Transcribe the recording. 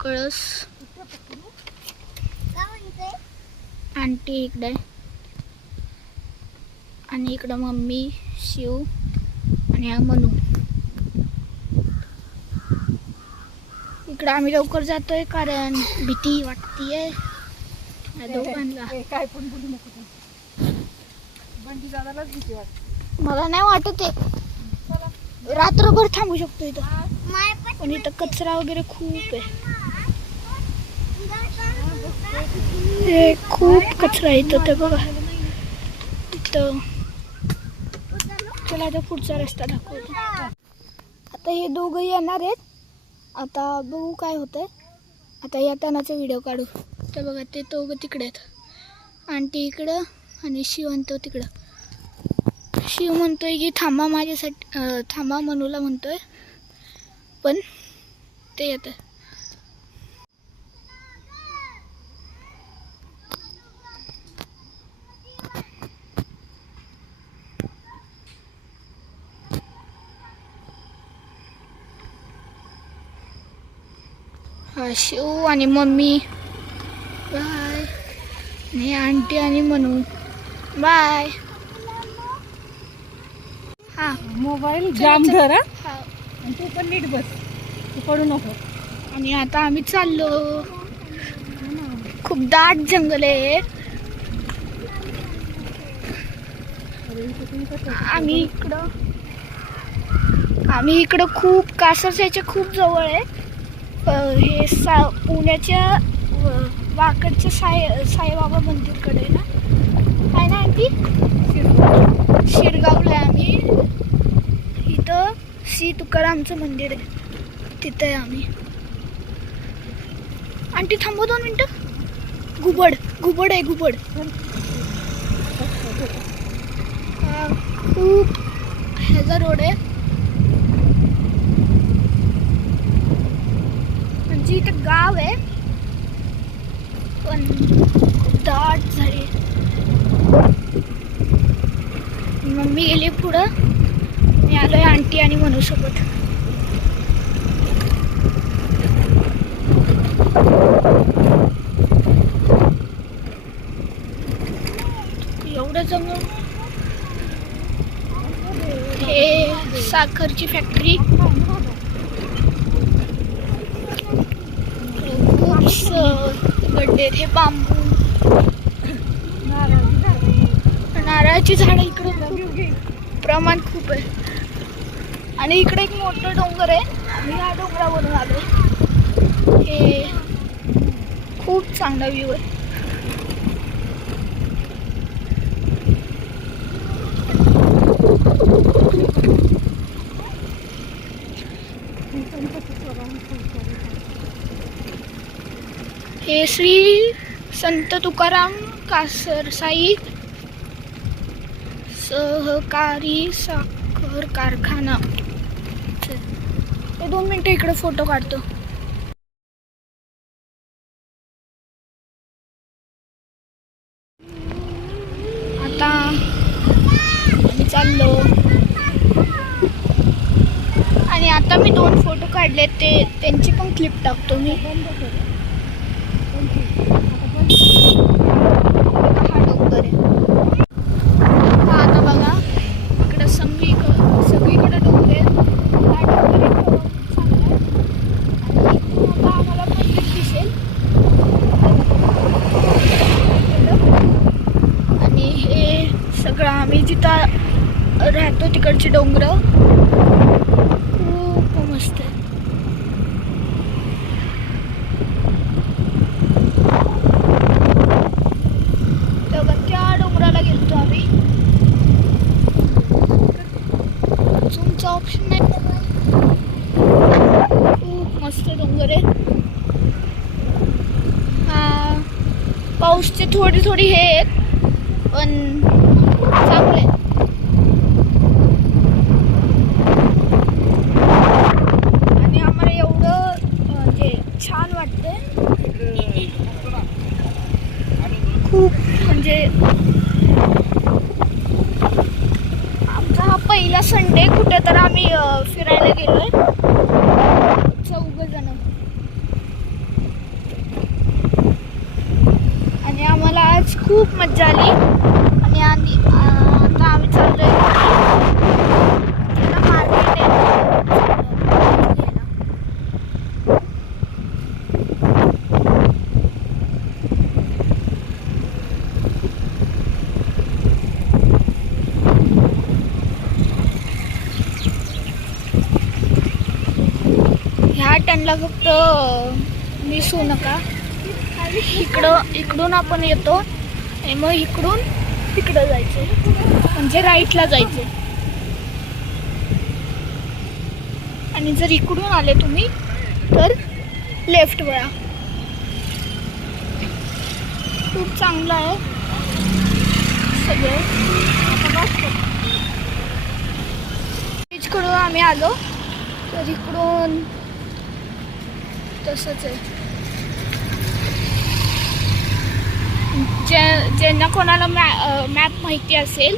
कळस. आंटी इकडे आणि इकडं मम्मी, शिव आणि हा मनू. इकडं आम्ही लवकर जातोय कारण भीती वाटतीये दोघांना. काय पण बोलू नको तू. बंडी दादालाच भीती वाटते. मला नाही वाटत आहे. रात्रभर थांबू शकतो इथं, पण इथं कचरा वगैरे खूप आहे. खूप कचरा इथं ते बघा इथं. चला आता पुढचा रस्ता दाखवतो. आता हे दोघं येणार आहेत. आता बघू काय होतंय. आता येतानाचा व्हिडिओ काढू. तर बघा ते दोघं तिकडे आहेत. आंटी इकडं आणि शिव म्हणतो तिकडं. शिव म्हणतोय की थांबा माझ्यासाठी, थांबा मनूला म्हणतोय, पण ते येतं. शिव आणि मम्मी बाय, आणि आंटी आणि मनू बाय. हा मोबाईल जाम धर हा. आणि तू पण नीट बस, तू पडू नको. आणि आता आम्ही चाललो. खूप दाट जंगल आहे. आम्ही इकडं खूप कासरच्या खूप जवळ आहे. हे पुण्याच्या वाकडच्या साईबाबा मंदिरकडे ना, काय ना आंटी, शिरगावला आहे आम्ही. इथं श्री तुकारामचं मंदिर आहे, तिथं आहे आम्ही. आंटी थांबव 2 मिनटं. घुबड आहे घुबड. खूप ह्याचा रोड आहे, म्हणजे इथं गाव आहे पण दाट झाडी. मम्मी गेली पुढं, मी आलोय आंटी आणि मनू सोबत. एवढं जंगल. हे साखरची फॅक्टरी. गड्डे, हे बांबू, नारळाची झाडं इकडे प्रमाण खूप आहे. आणि इकडे एक मोठं डोंगर आहे, आम्ही ह्या डोंगरावरून आलो. हे खूप चांगला व्ह्यू आहे. हे श्री संत तुकाराम कासरसाई सहकारी साखर कारखाना. 2 मिनिटं इकडे फोटो काढतो. आता आम्ही चाललो आणि आता मी 2 फोटो काढले, त्यांची पण क्लिप टाकतो मी. हा डोंगर आहे. हा आता बघा इकडं सगळीकडे डोंगर आहे. हा डोंगर चांगला आहे. आणि आता आम्हाला मंदिर दिसेल. आणि हे सगळं आम्ही जिथं राहतो तिकडची डोंगरं खूप मस्त आहे. त्या डोंगराला गेलतो आम्ही. झूमचा ऑप्शन नाही. खूप मस्त डोंगर आहे. हा पाऊसचे थोडी हे आहेत पण चांगले. आणि आम्हाला एवढं म्हणजे छान वाटतंय. खूप म्हणजे आमचा हा पहिला संडे कुठे तर आम्ही फिरायला गेलोय 4 जण. मज्जा आली. आणि आता आम्ही चाललोय मार्केट आहे. ह्या टनला फक्त मिस होऊ नका. इकडून आपण येतो आणि मग इकडून तिकडं जायचं, म्हणजे राईटला जायचं. आणि जर इकडून आले तुम्ही तर लेफ्ट वळा. खूप चांगलं आहे सगळं. बीचकडून आम्ही आलो तर इकडून तसंच आहे. ज्यांना कोणाला मॅप माहिती असेल